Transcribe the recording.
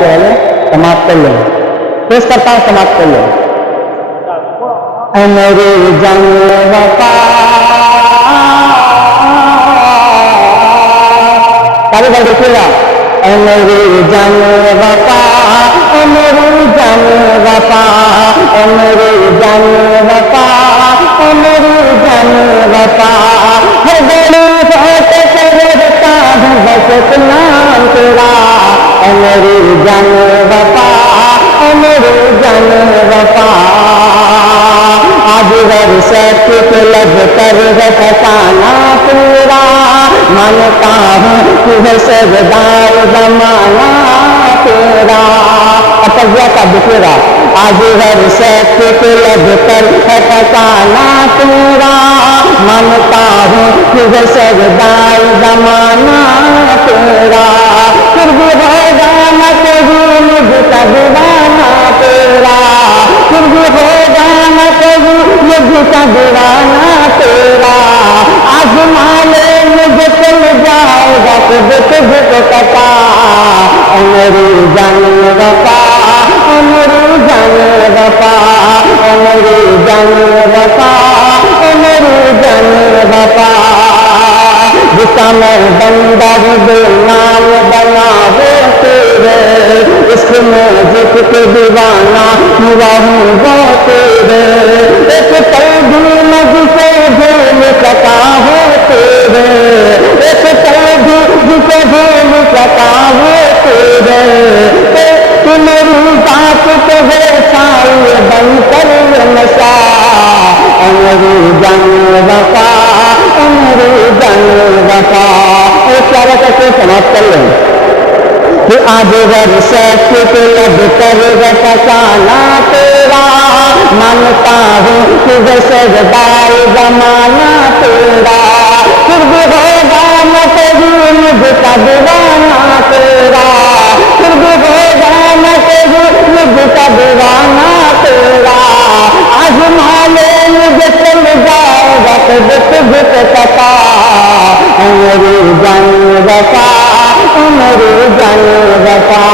पहले समाप्त कर लो। पेश करता हूँ, समाप्त कर लो। ऐ मेरी जान वफा, ताली बार देखिएगा। ऐ मेरी जान वफा, ऐ मेरी जान वफा, ऐ मेरी जान वफा, ऐ मेरी जान वफा, हर गली होट से रखता है बस नाम तेरा। ऐ मेरी जान वफा, ऐ मेरी जान वफा, आज वर्षे के लब कर फसाना तेरा, मानता हूँ तुझे सरदार जमाना तेरा। अतव्या का दिखेगा। आज वर्षे के लब कर फसाना तेरा, मानता हूँ तुझे सरदार जमाना तेरा, फिर भी होगा न कभी मुझका दीवाना तेरा, फिर भी होगा न कभी मुझका दीवाना तेरा। आजमा ले मुझे चल जाएगा खुद तुझको पता। ऐ मेरी जान वफा, ऐ मेरी जान वफा, ऐ मेरी जान वफा, ऐ मेरी जान वफा, जिसका मैं बंदा बेनाम बना हो तेरे, इसमें जिसके दीवाना हुआ हूँ वो तेरे, एक पल भी मुझसे भूल सका हो तेरे, एक पल भी जिसे भूल सका हो तेरे, तू मेरी बात को है साई बन कर नशा। ऐ मेरी जान वफा, ऐ मेरी जान वफा। एक प्यारा करके समाप्त कर लें कि आज वर्षे के लब कर फसाना तेरा, मानता हूँ तुझे सरदार जमाना तेरा, फिर भी होगा न कभी मुझका दीवाना तेरा, फिर भी होगा न कभी मुझका दीवाना तेरा। आजमा ले मुझे चल जाएगा खुद तुझको पता। ऐ मेरी जान वफा, ऐ मेरी जान वफा।